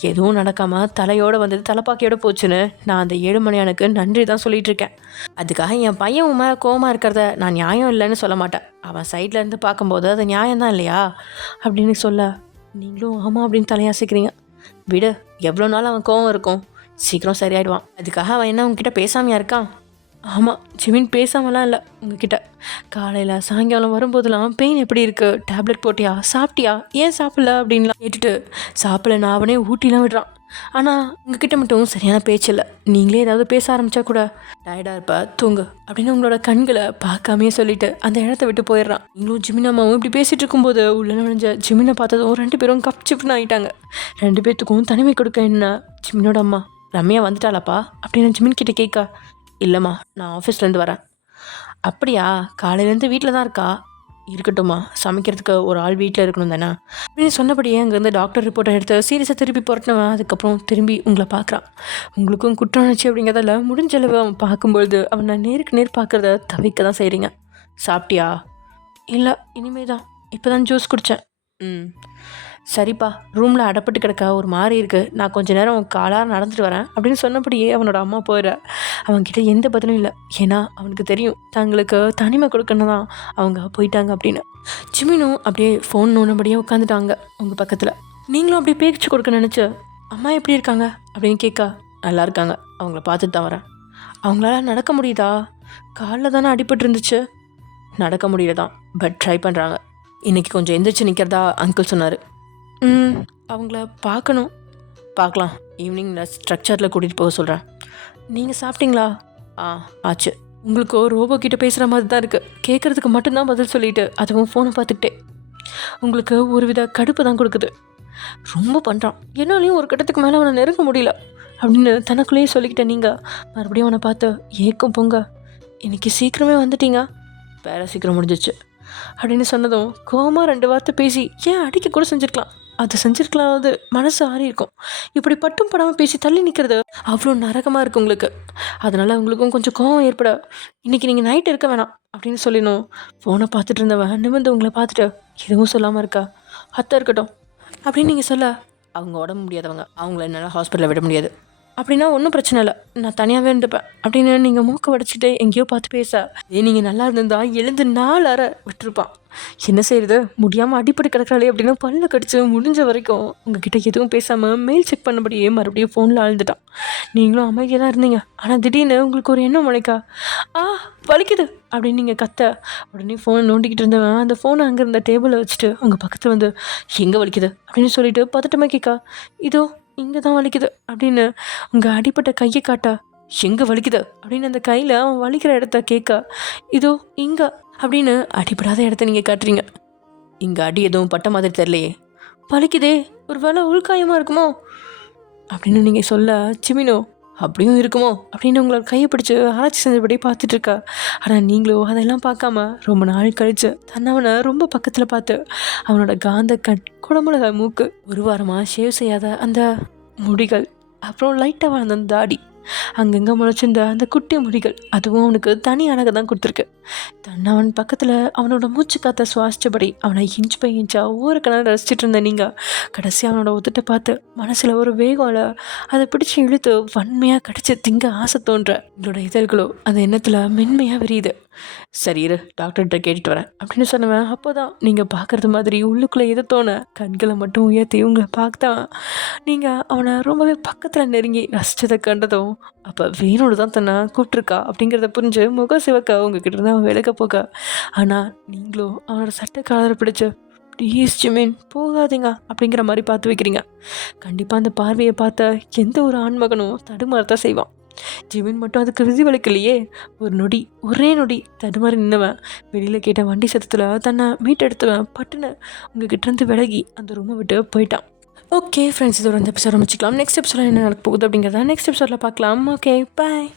எதுவும் நடக்காமல் தலையோடு வந்தது தலைப்பாக்கியோட போச்சுன்னு நான் அந்த 7 மணியானுக்கு நன்றி தான் சொல்லிகிட்டு இருக்கேன். அதுக்காக என் பையன் உன் மேலே கோவமாக இருக்கிறத நான் நியாயம் இல்லைன்னு சொல்ல மாட்டேன். அவன் சைட்லேருந்து பார்க்கும்போது அது நியாயம்தான் இல்லையா அப்படின்னு சொல்ல, நீங்களும் ஆமாம் அப்படின்னு தலையாசிக்கிறீங்க. விடு, எவ்வளோ நாள் அவன் கோவம் இருக்கும், சீக்கிரம் சரியாயிடுவான். அதுக்காக அவன் என்ன உங்ககிட்ட பேசாமையா இருக்கான்? ஆமாம், ஜிமின் பேசாமலாம் இல்லை உங்ககிட்ட. காலையில் சாயங்காலம் வரும்போதெல்லாம் பெயின் எப்படி இருக்குது, டேப்லெட் போட்டியா, சாப்பிட்டியா, ஏன் சாப்பிடல அப்படின்லாம் கேட்டுட்டு சாப்பிடல நான் அவனே ஊட்டிலாம் விடுறான். ஆனால் உங்ககிட்ட மட்டும் சரியான பேச்சு இல்லை. நீங்களே ஏதாவது பேச ஆரம்பித்தா கூட டயர்டாக இருப்ப, தூங்கு அப்படின்னு உங்களோட கண்களை பார்க்காமையே சொல்லிட்டு அந்த இடத்த விட்டு போயிடுறான். நீங்களும் ஜிமினாமாவும் இப்படி பேசிகிட்டு இருக்கும்போது உள்ள நுழைஞ்ச ஜிமினை பார்த்ததும் 2 பேரும் கப் சிப்னு ஆகிட்டாங்க. 2 பேர்த்துக்கும் தனிமை கொடுக்க என்ன ஜிமினோட அம்மா ரம்யா வந்துட்டாளாப்பா அப்படின்னு ஜிமின் கிட்ட கேட்க, இல்லைம்மா நான் ஆஃபீஸ்லேருந்து வரேன். அப்படியா, காலையிலேருந்து வீட்டில் தான் இருக்கா? இருக்கட்டும்மா, சமைக்கிறதுக்கு ஒரு ஆள் வீட்டில் இருக்கணும் தானே அப்படின்னு சொன்னபடியே அங்கேருந்து டாக்டர் ரிப்போர்ட்டை எடுத்து சீரியஸாக திருப்பி புரட்டினவன் அதுக்கப்புறம் திரும்பி உங்களை பார்க்குறான். உங்களுக்கும் குற்ற உணர்ச்சி அப்படிங்கிறதால முடிஞ்ச அளவு அவன் பார்க்கும்பொழுது அவனை நேருக்கு நேர் பார்க்குறத தவிர்க்க தான் செய்கிறீங்க. சாப்பிட்டியா? இல்லை, இனிமே தான், இப்போ தான் ஜூஸ் குடித்தேன். சரிப்பா, ரூமில் அடப்பட்டு கிடக்க ஒரு மாதிரி இருக்குது, நான் கொஞ்சம் நேரம் காலாக நடந்துட்டு வரேன் அப்படின்னு சொன்னபடியே அவனோட அம்மா போயிட அவன்கிட்ட எந்த பதிலும் இல்லை. ஏன்னா அவனுக்கு தெரியும் தங்களுக்கு தனிமை கொடுக்கணும் தான் அவங்க போயிட்டாங்க அப்படின்னு. ஜிமினும் அப்படியே ஃபோன் நோண்டபடியே உட்காந்துட்டாங்க உங்கள் பக்கத்தில். நீங்களும் அப்படியே பேச்சு கொடுக்க நினச்சி, அம்மா எப்படி இருக்காங்க அப்படின்னு கேட்க, நல்லா இருக்காங்க, அவங்கள பார்த்துட்டு தான் வரேன். அவங்களால நடக்க முடியுதா? காலில் தானே அடிபட்டு இருந்துச்சு. நடக்க முடியலதான், பட் ட்ரை பண்ணுறாங்க. இன்றைக்கி கொஞ்சம் எந்திரிச்சு நிற்கிறதா அங்கிள் சொன்னார். அவங்கள பார்க்கணும். பார்க்கலாம், ஈவினிங் நான் ஸ்ட்ரக்சரில் கூட்டிகிட்டு போக சொல்கிறேன். நீங்கள் சாப்பிட்டீங்களா? ஆச்சு. உங்களுக்கு ரோபோ கிட்டே பேசுகிற மாதிரி தான் இருக்குது. கேட்குறதுக்கு மட்டும்தான் பதில் சொல்லிவிட்டு அதுவும் ஃபோனை பார்த்துக்கிட்டே உங்களுக்கு ஒரு வித கடுப்பு தான் கொடுக்குது. ரொம்ப பண்ணுறான், என்னாலையும் ஒரு கட்டத்துக்கு மேலே அவனை நெருங்க முடியல அப்படின்னு தனக்குள்ளேயே சொல்லிக்கிட்டேன். நீங்கள் மறுபடியும் அவனை பார்த்து, ஏக்கம் பொங்க, இன்றைக்கி சீக்கிரமே வந்துட்டீங்க, வேலை சீக்கிரம் முடிஞ்சிச்சு அப்படின்னு சொன்னதும் கோமா 2 வார்த்தை பேசி ஏன் அடிக்க கூட செஞ்சுருக்கலாம். அதை செஞ்சுருக்கலாம், அது மனசு ஆறி இருக்கும். இப்படி பட்டும் படாமல் பேசி தள்ளி நிற்கிறது அவ்வளோ நரகமாக இருக்குது உங்களுக்கு. அதனால் உங்களுக்கும் கொஞ்சம் கோவம் ஏற்பட, இன்றைக்கி நீங்கள் நைட் இருக்க வேணாம் அப்படின்னு சொல்லிடணும். ஃபோனை பார்த்துட்டு இருந்தவன் நிமிர்ந்து உங்களை பார்த்துட்டு, எதுவும் சொல்லாமல் இருக்கா? அத்தை இருக்கட்டும் அப்படின்னு நீங்கள் சொல்ல, அவங்க உடம்பு முடியாதவங்க, அவங்கள என்னால் ஹாஸ்பிட்டலில் விட முடியாது. அப்படின்னா ஒன்றும் பிரச்சனை இல்லை, நான் தனியாகவே இருந்துப்பேன் அப்படின்னு நீங்கள் மூக்க வடிச்சிட்டு எங்கேயோ பார்த்து பேச, நீங்கள் நல்லா இருந்திருந்தா எழுந்து 4 அரை விட்டுருப்பான். என்ன செய்யுது, முடியாமல் அடிப்படை கிடக்கிறாளே அப்படின்னு பல்ல கடிச்சு முடிஞ்ச வரைக்கும் உங்ககிட்ட எதுவும் பேசாமல் மெயில் செக் பண்ணபடியே மறுபடியும் ஃபோனில் ஆழ்ந்துட்டான். நீங்களும் அமைதியாக தான் இருந்தீங்க. ஆனால் திடீர்னு உங்களுக்கு ஒரு எண்ணம் முளைக்கா, வலிக்குது அப்படின்னு நீங்கள் கத்த, உடனே ஃபோனை நோண்டிக்கிட்டு இருந்தவன் அந்த ஃபோனை அங்கே இருந்த டேபிளில் வச்சுட்டு உங்கள் பக்கத்தில் வந்து, எங்கே வலிக்குது அப்படின்னு சொல்லிட்டு பதட்டமாக கேட்கா, இதோ இங்கே தான் வலிக்குது அப்படின்னு உங்கள் அடிப்பட்ட கையை காட்டா, எங்கே வலிக்குது அப்படின்னு அந்த கையில் அவன் வலிக்கிற இடத்த கேட்க, இதோ இங்கே அப்படின்னு அடிப்படாத இடத்த நீங்கள் காட்டுறீங்க. இங்கே அடி எதுவும் பட்ட மாதிரி தெரியலையே, வலிக்குதே, ஒரு வேளை உள்காயமாக இருக்குமோ அப்படின்னு நீங்கள் சொல்ல, சிமினோ அப்படியும் இருக்குமோ அப்படின்னு உங்களோட கையை பிடிச்சி ஆராய்ச்சி செஞ்சபடி பார்த்துட்டு இருக்கா. ஆனால் நீங்களும் அதெல்லாம் பார்க்காம ரொம்ப நாள் கழிச்சு தன்னவனை ரொம்ப பக்கத்தில் பார்த்து அவனோட காந்த கண், குடமுளக மூக்கு, ஒரு வாரமாக ஷேவ் செய்யாத அந்த முடிகள், அப்புறம் லைட்டாக வாழ்ந்த அந்த தாடி, அங்கங்கே முளைச்சிருந்த அந்த குட்டி முடிகள், அதுவும் அவனுக்கு தனி அழகை தான் கொடுத்துருக்கு. அவன் பக்கத்தில் அவனோட மூச்சு காற்ற சுவாசித்தபடி அவனை இன்ச் பை இன்ச்சா ஒவ்வொரு கணல் ரசிச்சிட்டு இருந்த நீங்கள் கடைசி அவனோட ஒத்துட்ட பார்த்து மனசில் ஒரு வேகம்ல அதை பிடிச்சி இழுத்து வன்மையாக கடிச்சு திங்க ஆசை தோன்ற உங்களோட இதழ்களோ அந்த எண்ணத்தில் மென்மையாக விரியுது. சரி இரு, டாக்டர்கிட்ட கேட்டுட்டு வரேன் அப்படின்னு சொன்னவன் அப்போ தான் நீங்கள் பார்க்குறது மாதிரி உள்ளுக்குள்ளே எது தோண கண்களை மட்டும் உயர்த்தி உங்களை பார்த்தான். நீங்கள் அவனை ரொம்பவே பக்கத்தில் நெருங்கி ரசித்ததை கண்டதும் அப்போ வேணோடு தான் தன்னை கூப்பிட்ருக்கா அப்படிங்கிறத புரிஞ்சு முக சிவக்க உங்ககிட்ட இருந்து அவன் விலக போக, ஆனால் நீங்களும் அவனோட சட்டை காலரை பிடிச்சு, ப்ளீஸ் ஜிமின் போகாதீங்க அப்படிங்கிற மாதிரி பார்த்து வைக்கிறீங்க. கண்டிப்பாக அந்த பார்வையை பார்த்த எந்த ஒரு ஆண்மகனும் தடுமாறத்தான் செய்வான். ஜிமின் மட்டும் அதுக்கு விதிவளிக்கலையே. ஒரு நொடி, ஒரே நொடி தடுமாறி நின்னவன் வெளியில் கேட்ட வண்டி சத்தத்தில் தன்னை மீட்டெடுத்தவன் பட்டுன்னு உங்ககிட்ட இருந்து விலகி அந்த ரூமை விட்டு போயிட்டான். ஓகே ஃப்ரெண்ட்ஸ், இதோட இந்த எபிசோட் முடிச்சிக்கலாம். நெக்ஸ்ட் எபிசோட என்ன நடக்க போகுது அப்படிங்கிறத நெக்ஸ்ட் எபிசோடில் பார்க்கலாம். ஓகே, பாய்.